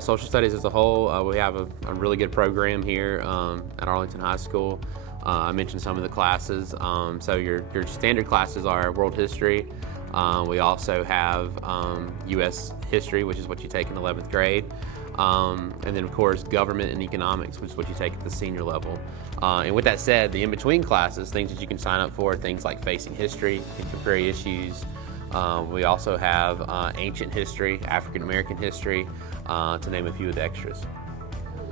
Social studies as a whole, we have a really good program here at Arlington High School. I mentioned some of the classes. So your standard classes are world history. We also have U.S. history, which is what you take in 11th grade. And then, of course, government and economics, which is what you take at the senior level. And with that said, the in-between classes, things that you can sign up for, things like facing history, contemporary issues. We also have ancient history, African American history, to name a few of the extras.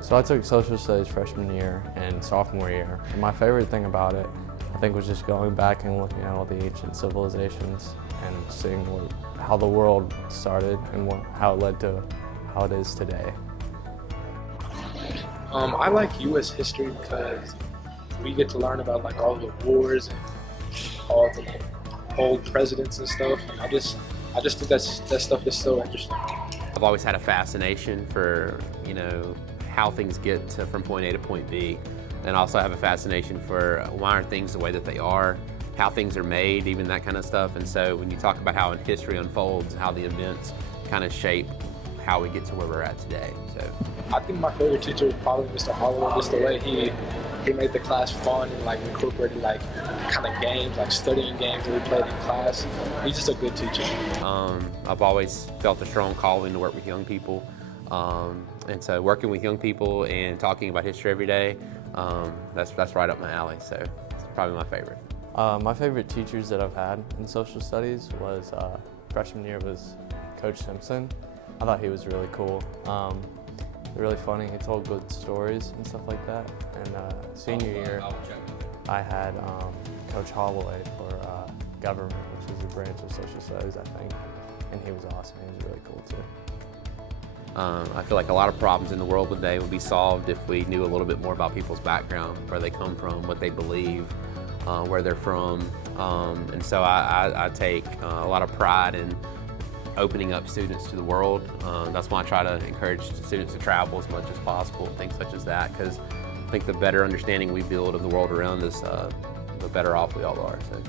So I took social studies freshman year and sophomore year. And my favorite thing about it, I think, was just going back and looking at all the ancient civilizations and seeing how the world started and how it led to how it is today. I like U.S. history because we get to learn about like all the wars and all the old presidents and stuff. And I just think that stuff is so interesting. I've always had a fascination for, how things get from point A to point B. And also have a fascination for why are things the way that they are, how things are made, even that kind of stuff. And so when you talk about how history unfolds, how the events kind of shape how we get to where we're at today. So I think my favorite teacher was probably Mr. Holloway, just the way he made the class fun and like incorporated like kind of games, like studying games that we played in class. He's just a good teacher. I've always felt a strong calling to work with young people. And so working with young people and talking about history every day, that's right up my alley. So it's probably my favorite. My favorite teachers that I've had in social studies was freshman year was Coach Simpson. I thought he was really cool, really funny. He told good stories and stuff like that. And senior year, I had Coach Holloway for government, which is a branch of social studies, I think. And he was awesome. He was really cool too. I feel like a lot of problems in the world today would be solved if we knew a little bit more about people's background, where they come from, what they believe, where they're from. And so I take a lot of pride in opening up students to the world. That's why I try to encourage students to travel as much as possible, things such as that, because I think the better understanding we build of the world around us, the better off we all are. So.